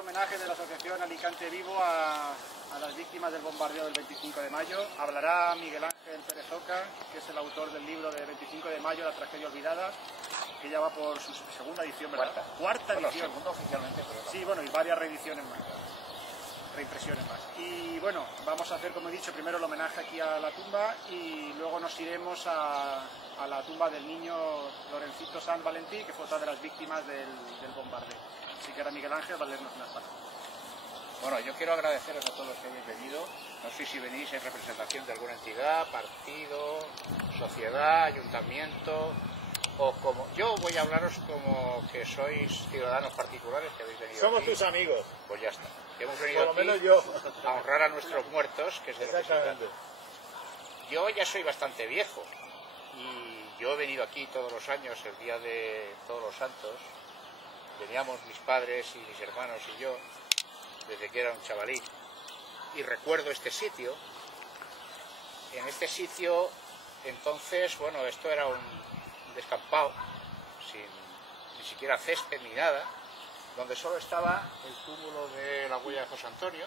homenaje de la Asociación Alicante Vivo a las víctimas del bombardeo del 25 de mayo. Hablará Miguel Ángel Pérez Oca, que es el autor del libro de 25 de mayo, La tragedia olvidada, que ya va por su segunda edición, ¿verdad? Cuarta edición. Segunda oficialmente, pero... Sí, bueno, y varias reediciones más, reimpresiones más. Y bueno, vamos a hacer, como he dicho, primero el homenaje aquí a la tumba y luego nos iremos a la tumba del niño Lorencito San Valentí, que fue otra de las víctimas del bombardeo. Así que ahora Miguel Ángel va a leernos unas palabras. Bueno, yo quiero agradeceros a todos los que habéis venido. No sé si venís en representación de alguna entidad, partido, sociedad, ayuntamiento, o como... Yo voy a hablaros como que sois ciudadanos particulares que habéis venido. Somos aquí. tus amigos. Pues ya está. Hemos venido por lo menos aquí yo. a honrar a nuestros muertos, que es de lo que se trata. Yo ya soy bastante viejo y yo he venido aquí todos los años, el día de Todos los Santos. Veníamos mis padres y mis hermanos y yo, desde que era un chavalín, y recuerdo este sitio. En este sitio, entonces, bueno, esto era un descampado, sin ni siquiera césped ni nada, donde solo estaba el túmulo de la huella de José Antonio,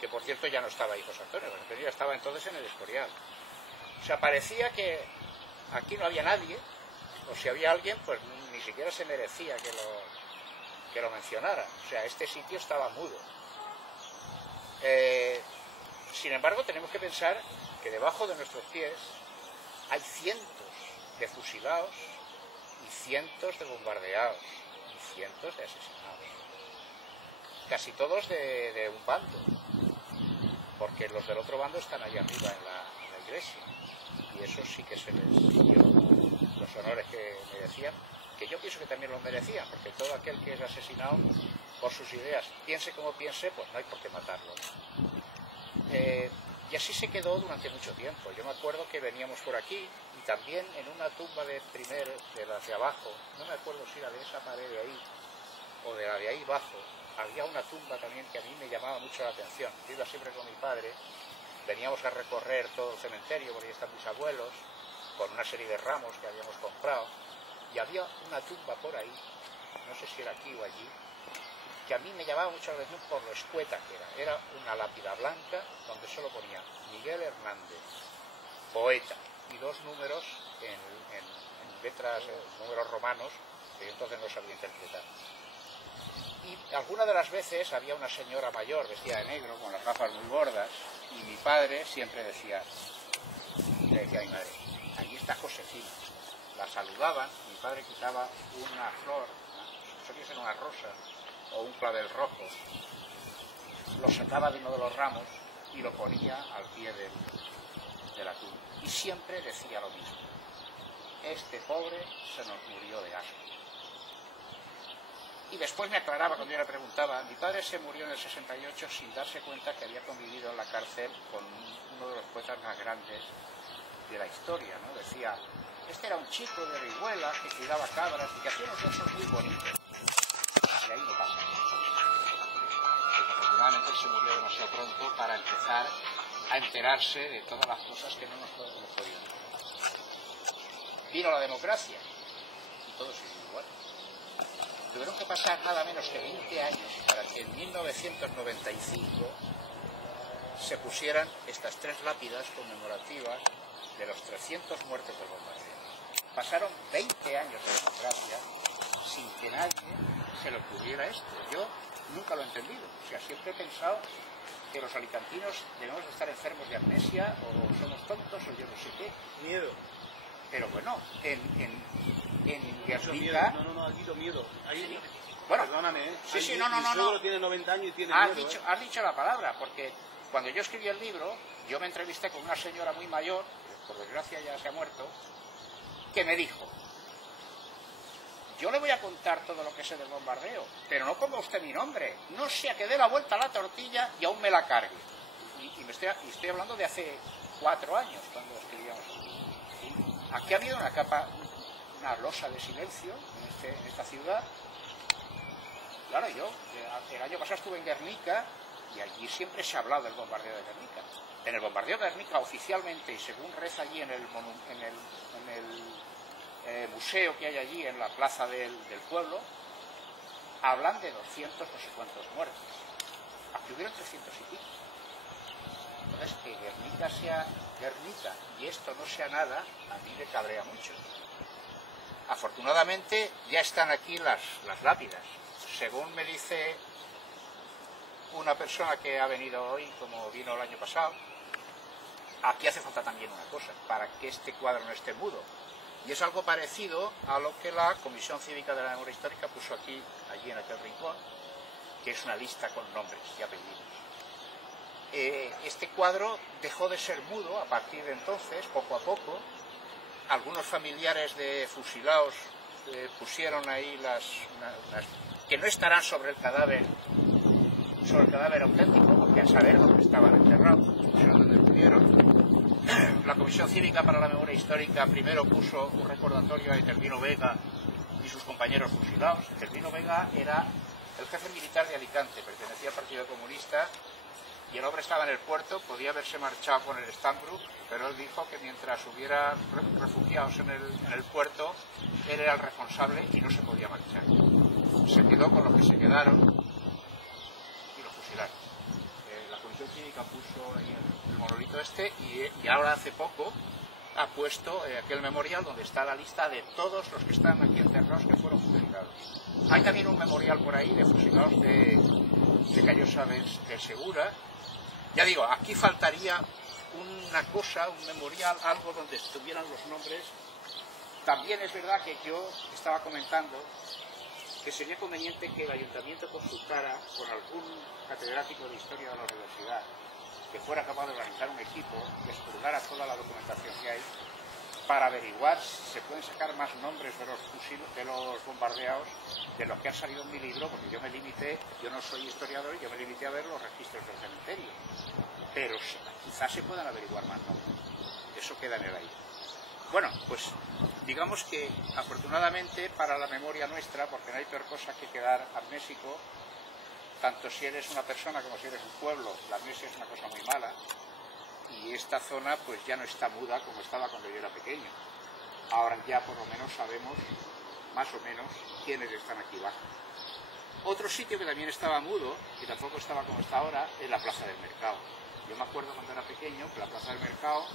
que por cierto ya no estaba ahí José Antonio, ya estaba entonces en el Escorial. O sea, parecía que aquí no había nadie, o si había alguien, pues ni siquiera se merecía que lo mencionara. O sea, este sitio estaba mudo. Sin embargo, tenemos que pensar que debajo de nuestros pies hay cientos de fusilados y cientos de bombardeados y cientos de asesinados. Casi todos de un bando, porque los del otro bando están allá arriba en la iglesia, y eso sí que se les dio los honores que merecían, que yo pienso que también los merecían, porque todo aquel que es asesinado por sus ideas, piense como piense, pues no hay por qué matarlo. Y así se quedó durante mucho tiempo. Yo me acuerdo que veníamos por aquí y también en una tumba de las de abajo, no me acuerdo si era de esa pared de ahí o de la de ahí abajo, había una tumba también que a mí me llamaba mucho la atención. Yo iba siempre con mi padre, veníamos a recorrer todo el cementerio, porque ahí están mis abuelos, con una serie de ramos que habíamos comprado, y había una tumba por ahí, no sé si era aquí o allí, que a mí me llamaba mucho la atención por lo escueta que era. Era una lápida blanca donde solo ponía Miguel Hernández, poeta, y dos números en letras, números romanos, que yo entonces no sabía interpretar. Y algunas de las veces había una señora mayor vestida de negro, con las gafas muy gordas, y mi padre siempre decía, le decía a mi madre, ahí está Josefina. La saludaban, mi padre quitaba una flor, solía ser una rosa, o un clavel rojo, lo sacaba de uno de los ramos y lo ponía al pie de la tumba. Y siempre decía lo mismo, este pobre se nos murió de asco. Y después me aclaraba cuando yo le preguntaba, mi padre se murió en el 68 sin darse cuenta que había convivido en la cárcel con uno de los poetas más grandes de la historia, ¿no? Decía, este era un chico de Orihuela que cuidaba cabras y que hacía unos versos muy bonitos. Y ahí no pasa. Afortunadamente se murió demasiado pronto para empezar a enterarse de todas las cosas que no nos podían. Vino la democracia y todo sigue igual. Tuvieron que pasar nada menos que 20 años para que en 1995 se pusieran estas tres lápidas conmemorativas de los 300 muertos del bombardeo. Pasaron 20 años de democracia sin que nadie se le ocurriera esto. Yo nunca lo he entendido. O sea, siempre he pensado que los alicantinos debemos estar enfermos de amnesia o somos tontos o yo no sé qué. Miedo. Pero bueno, en Guernica... No, aquí lo miedo. Ahí, sí. Bueno, perdóname, ¿eh? Sí, mi no. suegro tiene 90 años y tiene miedo. Has dicho la palabra, porque cuando yo escribí el libro, yo me entrevisté con una señora muy mayor, que por desgracia ya se ha muerto, que me dijo, yo le voy a contar todo lo que sé del bombardeo, pero no ponga usted mi nombre, no sea que dé la vuelta a la tortilla y aún me la cargue. Y estoy hablando de hace 4 años, cuando escribíamos aquí. Aquí ha habido una losa de silencio en esta ciudad. Claro, yo el año pasado estuve en Guernica y allí siempre se ha hablado del bombardeo de Guernica. En el bombardeo de Guernica oficialmente, y según reza allí en el museo que hay allí en la plaza del pueblo, hablan de 200 no sé cuántos muertos. Aquí hubieron 300 y pico. Entonces, que Guernica sea Guernica y esto no sea nada, a mí me cabrea mucho. Afortunadamente ya están aquí las lápidas. Según me dice una persona que ha venido hoy, como vino el año pasado, aquí hace falta también una cosa, para que este cuadro no esté mudo. Y es algo parecido a lo que la Comisión Cívica de la Memoria Histórica puso aquí, allí en aquel rincón, que es una lista con nombres y apellidos. Este cuadro dejó de ser mudo a partir de entonces, poco a poco. Algunos familiares de fusilados pusieron ahí las que no estarán sobre el cadáver auténtico, porque a saber dónde estaban enterrados, pusieron donde pudieron. La Comisión Cívica para la Memoria Histórica primero puso un recordatorio a Etelvino Vega y sus compañeros fusilados. Etelvino Vega era el jefe militar de Alicante, pertenecía al Partido Comunista, y el hombre estaba en el puerto, podía haberse marchado con el Stambrook, pero él dijo que mientras hubiera refugiados en el puerto, él era el responsable y no se podía marchar. Se quedó con los que se quedaron y lo fusilaron. La Comisión Cívica puso ahí el monolito este y ahora hace poco ha puesto aquel memorial donde está la lista de todos los que están aquí enterrados que fueron fusilados. Hay también un memorial por ahí de fusilados de Callosa de Segura. Ya digo, aquí faltaría una cosa, un memorial, algo donde estuvieran los nombres. También es verdad que yo estaba comentando que sería conveniente que el ayuntamiento consultara con algún catedrático de historia de la universidad que fuera capaz de organizar un equipo que expurgara toda la documentación que hay para averiguar si se pueden sacar más nombres de los bombardeados de los que han salido en mi libro, porque yo no soy historiador y yo me limité a ver los registros del cementerio. Pero quizás se puedan averiguar más nombres. Eso queda en el aire. Bueno, pues digamos que afortunadamente para la memoria nuestra, porque no hay peor cosa que quedar amnésico, tanto si eres una persona como si eres un pueblo, la amnesia es una cosa muy mala. Y esta zona pues ya no está muda como estaba cuando yo era pequeño. Ahora ya por lo menos sabemos más o menos quiénes están aquí abajo. Otro sitio que también estaba mudo, y tampoco estaba como está ahora, es la Plaza del Mercado. Yo me acuerdo cuando era pequeño que la Plaza del Mercado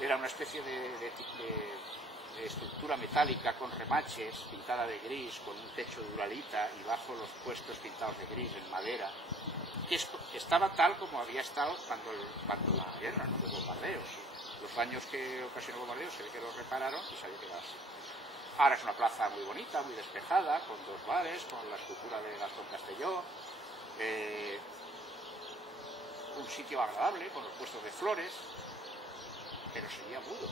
era una especie de estructura metálica con remaches, pintada de gris, con un techo de uralita y bajo los puestos pintados de gris en madera, que estaba tal como había estado cuando la guerra, no de bombardeos. Los daños que ocasionó el bombardeo se ve que los repararon y se había quedado así. Ahora es una plaza muy bonita, muy despejada, con dos bares, con la escultura de Gastón Castelló, un sitio agradable, con los puestos de flores, pero seguía mudo.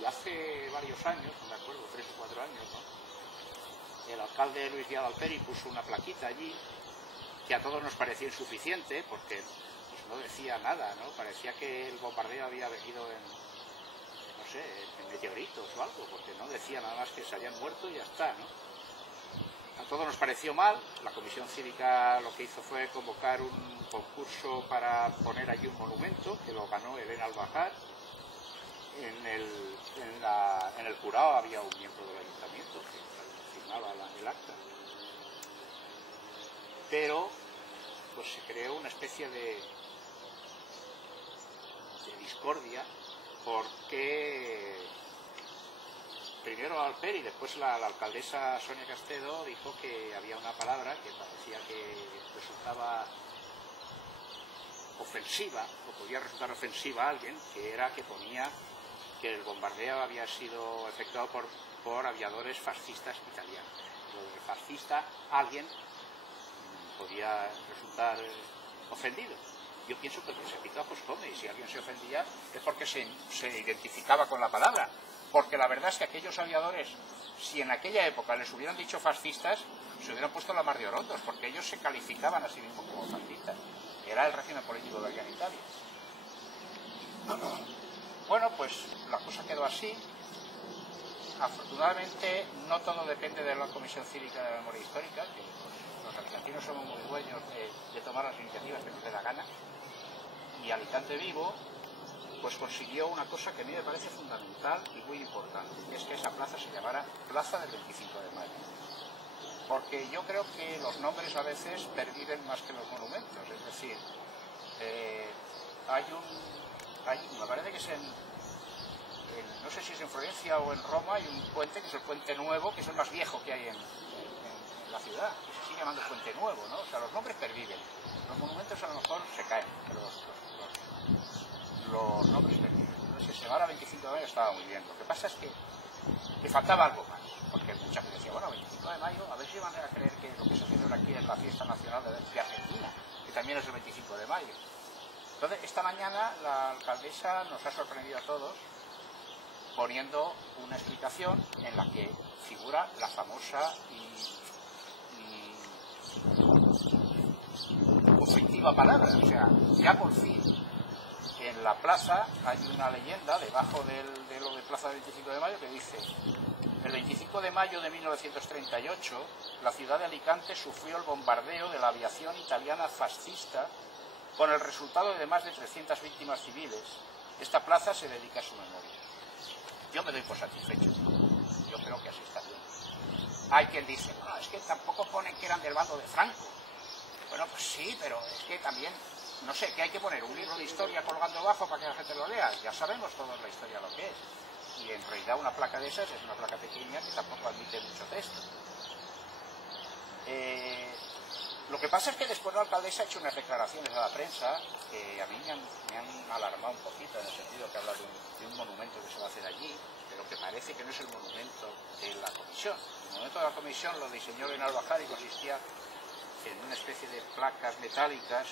Y hace varios años, no me acuerdo, 3 o 4 años, ¿no? El alcalde Luis Díaz Alperi puso una plaquita allí que a todos nos parecía insuficiente, porque pues, no decía nada, ¿no? Parecía que el bombardeo había venido en meteoritos o algo, porque no decía nada más que se habían muerto y ya está, ¿no? A todos nos pareció mal. La Comisión Cívica lo que hizo fue convocar un concurso para poner allí un monumento, que lo ganó Elena Albajar. En el jurado había un miembro del ayuntamiento que firmaba el acta. Pero pues se creó una especie de discordia, porque primero Alperi y después la alcaldesa Sonia Castedo dijo que había una palabra que parecía que resultaba ofensiva, o podía resultar ofensiva a alguien, que era que ponía que el bombardeo había sido efectuado por aviadores fascistas italianos. Lo de fascista, alguien podía resultar ofendido. Yo pienso que el que se pica pues come, y si alguien se ofendía es porque se identificaba con la palabra. Porque la verdad es que aquellos aviadores, si en aquella época les hubieran dicho fascistas, se hubieran puesto la mar de orondos, porque ellos se calificaban a sí mismos como fascistas. Era el régimen político de allá en Italia. Bueno, pues la cosa quedó así. Afortunadamente no todo depende de la Comisión Cívica de la Memoria Histórica, que pues, los alicantinos somos muy dueños de tomar las iniciativas que nos dé la gana. Y Alicante Vivo pues consiguió una cosa que a mí me parece fundamental y muy importante, que es que esa plaza se llamara Plaza del 25 de Mayo. porque yo creo que los nombres a veces perviven más que los monumentos. Es decir, me parece que es no sé si es en Florencia o en Roma, hay un puente que es el Puente Nuevo, que es el más viejo que hay en la ciudad, que se sigue llamando Puente Nuevo, ¿no? O sea, los nombres perviven. Los monumentos a lo mejor se caen, pero los nombres perviven. Entonces, se va a 25 de mayo estaba muy bien. Lo que pasa es que faltaba algo más, porque mucha gente decía, bueno, 25 de mayo, a ver si van a creer que lo que se celebra aquí es la fiesta nacional de Argentina, que también es el 25 de mayo. Entonces, esta mañana la alcaldesa nos ha sorprendido a todos poniendo una explicación en la que figura la famosa y conflictiva palabra. O sea, ya por fin en la plaza hay una leyenda debajo de lo de Plaza del 25 de mayo que dice: el 25 de mayo de 1938 la ciudad de Alicante sufrió el bombardeo de la aviación italiana fascista con el resultado de más de 300 víctimas civiles. Esta plaza se dedica a su memoria. Yo me doy por satisfecho. Yo creo que así está bien. Hay quien dice, no, es que tampoco ponen que eran del bando de Franco. Bueno, pues sí, pero es que también, no sé, que hay que poner un libro de historia colgando abajo para que la gente lo lea. Ya sabemos todos la historia lo que es. Y en realidad una placa de esas es una placa pequeña que tampoco admite mucho texto. Lo que pasa es que después la alcaldesa ha hecho unas declaraciones a la prensa que a mí me han alarmado un poquito, en el sentido que habla de un monumento que se va a hacer allí, pero que parece que no es el monumento de la comisión. El monumento de la comisión lo diseñó Elena Albajar y consistía en una especie de placas metálicas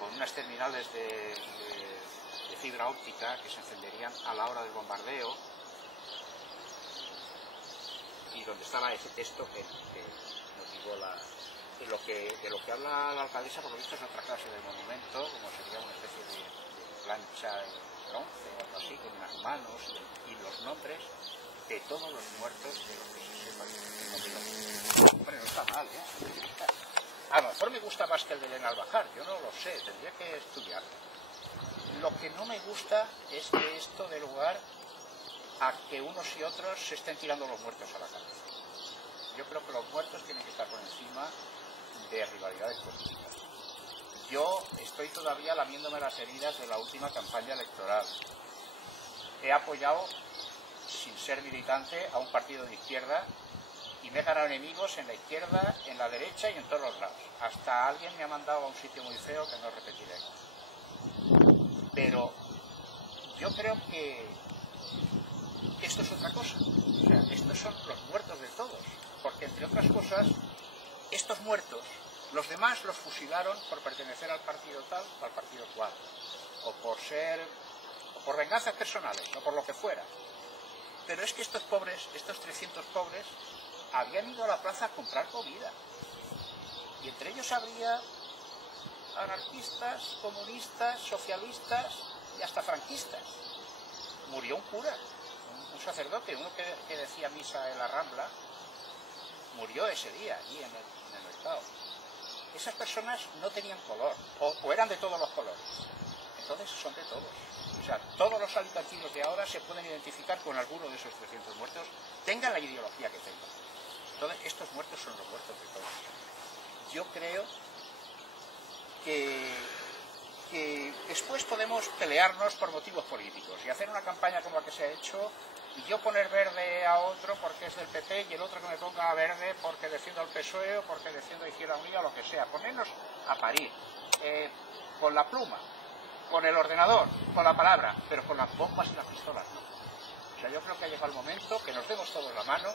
con unas terminales de fibra óptica que se encenderían a la hora del bombardeo, y donde estaba ese texto que nos digo de lo que habla la alcaldesa, por lo visto es otra clase de monumento, como sería una especie de plancha de bronce o algo así, con unas manos y los nombres de todos los muertos de los que se sepa. Hombre, no está mal, ¿eh? A lo mejor me gusta más que el de Elena Albajar, yo no lo sé, tendría que estudiarlo. Lo que no me gusta es que esto dé lugar a que unos y otros se estén tirando los muertos a la cabeza. Yo creo que los muertos tienen que estar por encima de rivalidades políticas. Yo estoy todavía lamiéndome las heridas de la última campaña electoral. He apoyado, sin ser militante, a un partido de izquierda y me he ganado enemigos en la izquierda, en la derecha y en todos los lados. Hasta alguien me ha mandado a un sitio muy feo que no repetiré. Pero yo creo que esto es otra cosa. O sea, estos son los muertos de todos. Porque, entre otras cosas, estos muertos, los demás los fusilaron por pertenecer al partido tal o al partido cual. O por venganzas personales, o por lo que fuera. Pero es que estos pobres, estos 300 pobres, habían ido a la plaza a comprar comida. Y entre ellos habría anarquistas, comunistas, socialistas y hasta franquistas. Murió un cura, un sacerdote, uno que decía misa en la Rambla, murió ese día allí en el mercado. Esas personas no tenían color, o eran de todos los colores. Entonces son de todos. O sea, todos los alicantinos de ahora se pueden identificar con alguno de esos 300 muertos, tengan la ideología que tengan. Entonces, estos muertos son los muertos de todos. Yo creo que después podemos pelearnos por motivos políticos y hacer una campaña como la que se ha hecho, y yo poner verde a otro porque es del PP y el otro que me ponga verde porque defiendo al PSOE o porque defiendo a Izquierda Unida o lo que sea. Ponernos a parir con la pluma, con el ordenador, con la palabra, pero con las bombas y las pistolas no. O sea, yo creo que ha llegado el momento que nos demos todos la mano,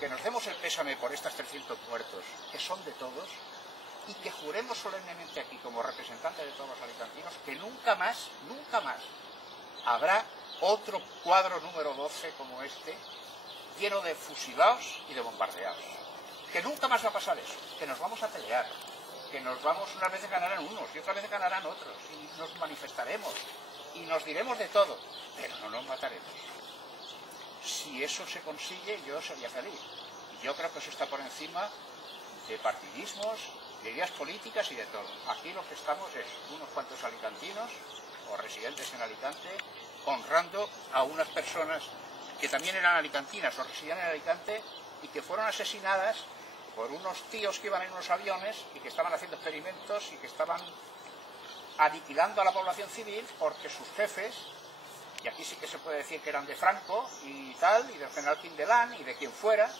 que nos demos el pésame por estas 300 muertos, que son de todos, y que juremos solemnemente aquí, como representantes de todos los alicantinos, que nunca más habrá otro cuadro número 12 como este, lleno de fusilados y de bombardeados. Que nunca más va a pasar eso, que nos vamos a pelear, que unas veces ganarán unos y otras veces ganarán otros, y nos manifestaremos, y nos diremos de todo, pero no nos mataremos. Si eso se consigue, yo sería feliz. Y yo creo que eso está por encima de partidismos, de ideas políticas y de todo. Aquí lo que estamos es unos cuantos alicantinos o residentes en Alicante honrando a unas personas que también eran alicantinas o residían en Alicante y que fueron asesinadas por unos tíos que iban en unos aviones y que estaban haciendo experimentos y que estaban aniquilando a la población civil porque sus jefes, y aquí sí que se puede decir que eran de Franco y tal, y del general Quindelán y de quien fuera,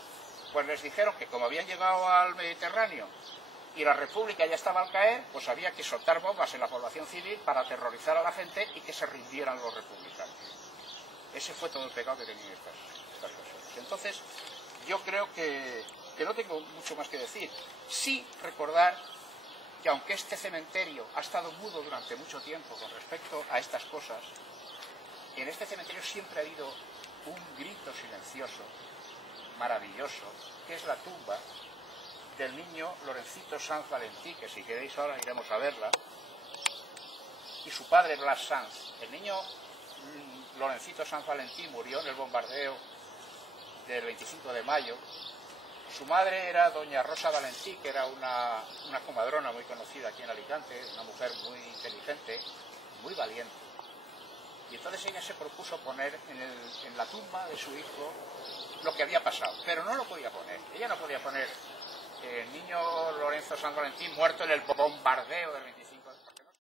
pues les dijeron que como habían llegado al Mediterráneo y la República ya estaba al caer, pues había que soltar bombas en la población civil para aterrorizar a la gente y que se rindieran los republicanos. Ese fue todo el pecado que tenían estas personas. Entonces, yo creo que no tengo mucho más que decir. Sí recordar que aunque este cementerio ha estado mudo durante mucho tiempo con respecto a estas cosas, en este cementerio siempre ha habido un grito silencioso, maravilloso, que es la tumba del niño Lorencito Sanz Valentí, que si queréis ahora iremos a verla, y su padre Blas Sanz. El niño Lorencito Sanz Valentí murió en el bombardeo del 25 de mayo. Su madre era doña Rosa Valentí, que era una comadrona muy conocida aquí en Alicante, una mujer muy inteligente, muy valiente. Y entonces ella se propuso poner en la tumba de su hijo lo que había pasado, pero no lo podía poner. Ella no podía poner el niño Lorenzo Sanz Valentín muerto en el bombardeo del 25